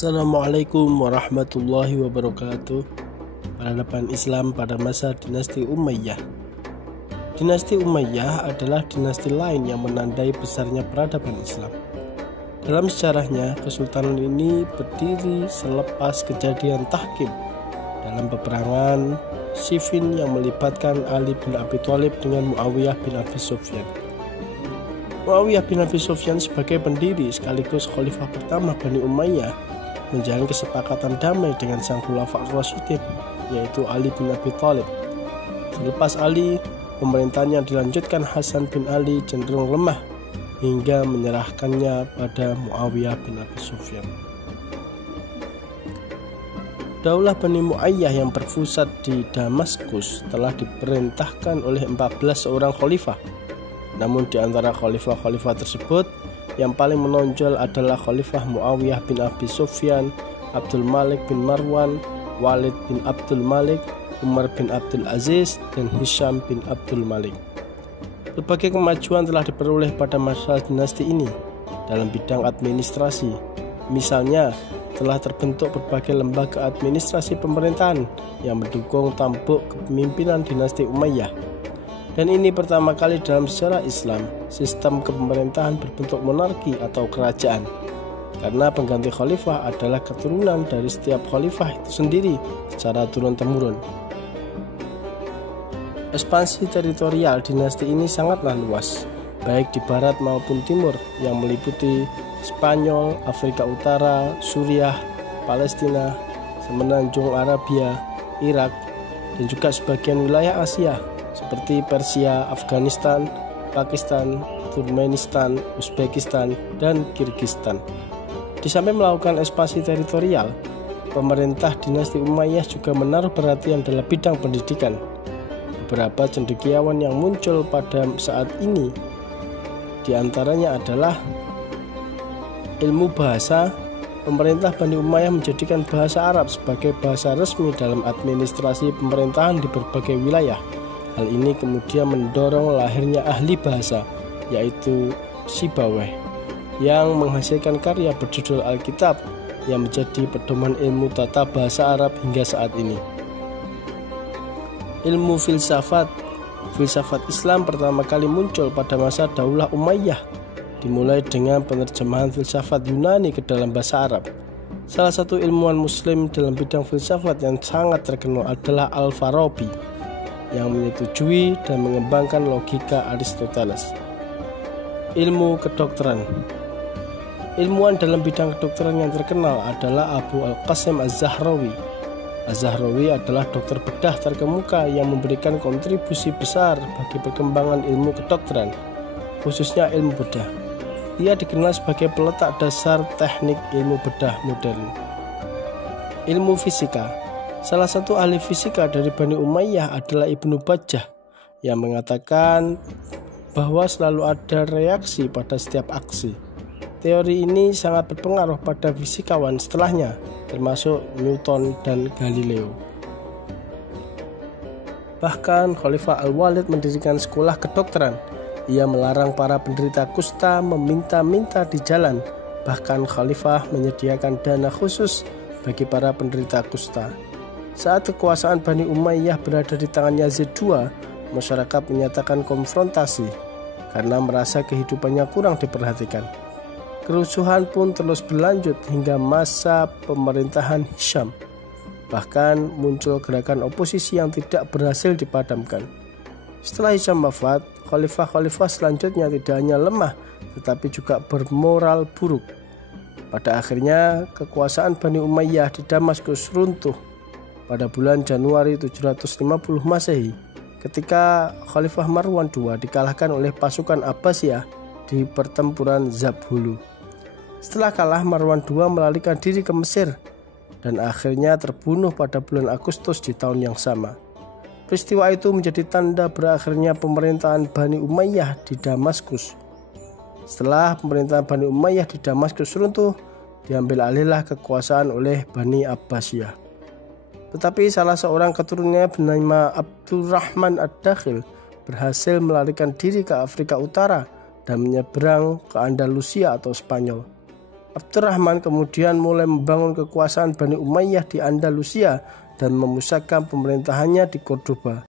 Assalamualaikum warahmatullahi wabarakatuh. Peradaban Islam pada masa dinasti Umayyah. Dinasti Umayyah adalah dinasti lain yang menandai besarnya peradaban Islam. Dalam sejarahnya, kesultanan ini berdiri selepas kejadian Tahkim dalam peperangan Siffin yang melibatkan Ali bin Abi Thalib dengan Muawiyah bin Abi Sufyan. Muawiyah bin Abi Sufyan sebagai pendiri sekaligus khalifah pertama Bani Umayyah menjalin kesepakatan damai dengan sang khulafa ar-rasyidin, yaitu Ali bin Abi Thalib. Selepas Ali, pemerintahannya dilanjutkan Hasan bin Ali cenderung lemah hingga menyerahkannya pada Muawiyah bin Abi Sufyan. Daulah Bani Umayyah yang berpusat di Damaskus telah diperintahkan oleh 14 seorang khalifah. Namun di antara khalifah-khalifah tersebut, yang paling menonjol adalah Khalifah Muawiyah bin Abi Sufyan, Abdul Malik bin Marwan, Walid bin Abdul Malik, Umar bin Abdul Aziz, dan Hisham bin Abdul Malik. Berbagai kemajuan telah diperoleh pada masa dinasti ini dalam bidang administrasi. Misalnya, telah terbentuk berbagai lembaga administrasi pemerintahan yang mendukung tampuk kepemimpinan dinasti Umayyah. Dan ini pertama kali dalam sejarah Islam sistem kepemerintahan berbentuk monarki atau kerajaan, karena pengganti khalifah adalah keturunan dari setiap khalifah itu sendiri secara turun-temurun. Ekspansi teritorial dinasti ini sangatlah luas, baik di barat maupun timur, yang meliputi Spanyol, Afrika Utara, Suriah, Palestina, Semenanjung Arabia, Irak, dan juga sebagian wilayah Asia seperti Persia, Afghanistan, Pakistan, Turkmenistan, Uzbekistan, dan Kirgistan. Di samping melakukan ekspansi teritorial, pemerintah dinasti Umayyah juga menaruh perhatian dalam bidang pendidikan. Beberapa cendekiawan yang muncul pada saat ini diantaranya adalah ilmu bahasa. Pemerintah Bani Umayyah menjadikan bahasa Arab sebagai bahasa resmi dalam administrasi pemerintahan di berbagai wilayah. Hal ini kemudian mendorong lahirnya ahli bahasa, yaitu Sibawayh, yang menghasilkan karya berjudul Alkitab yang menjadi pedoman ilmu tata bahasa Arab hingga saat ini. Ilmu filsafat. Filsafat Islam pertama kali muncul pada masa Daulah Umayyah, dimulai dengan penerjemahan filsafat Yunani ke dalam bahasa Arab. Salah satu ilmuwan muslim dalam bidang filsafat yang sangat terkenal adalah Al-Farabi, yang menyetujui dan mengembangkan logika Aristoteles. Ilmu kedokteran. Ilmuwan dalam bidang kedokteran yang terkenal adalah Abu Al-Qasim Az-Zahrawi. Az-Zahrawi adalah dokter bedah terkemuka yang memberikan kontribusi besar bagi perkembangan ilmu kedokteran, khususnya ilmu bedah. Ia dikenal sebagai peletak dasar teknik ilmu bedah modern. Ilmu fisika. Salah satu ahli fisika dari Bani Umayyah adalah Ibnu Bajjah, yang mengatakan bahwa selalu ada reaksi pada setiap aksi. Teori ini sangat berpengaruh pada fisikawan setelahnya, termasuk Newton dan Galileo. Bahkan Khalifah Al-Walid mendirikan sekolah kedokteran. Ia melarang para penderita kusta meminta-minta di jalan. Bahkan Khalifah menyediakan dana khusus bagi para penderita kusta. Saat kekuasaan Bani Umayyah berada di tangan Yazid II, masyarakat menyatakan konfrontasi karena merasa kehidupannya kurang diperhatikan. Kerusuhan pun terus berlanjut hingga masa pemerintahan Hisham. Bahkan muncul gerakan oposisi yang tidak berhasil dipadamkan. Setelah Hisham wafat, khalifah-khalifah selanjutnya tidak hanya lemah tetapi juga bermoral buruk. Pada akhirnya kekuasaan Bani Umayyah di Damaskus runtuh pada bulan Januari 750 Masehi, ketika Khalifah Marwan II dikalahkan oleh pasukan Abbasiyah di pertempuran Zabhulu. Setelah kalah, Marwan II melarikan diri ke Mesir dan akhirnya terbunuh pada bulan Agustus di tahun yang sama. Peristiwa itu menjadi tanda berakhirnya pemerintahan Bani Umayyah di Damaskus. Setelah pemerintahan Bani Umayyah di Damaskus runtuh, diambil alihlah kekuasaan oleh Bani Abbasiyah. Tetapi salah seorang keturunannya bernama Abdurrahman Ad-Dakhil berhasil melarikan diri ke Afrika Utara dan menyeberang ke Andalusia atau Spanyol. Abdurrahman kemudian mulai membangun kekuasaan Bani Umayyah di Andalusia dan memusatkan pemerintahannya di Cordoba.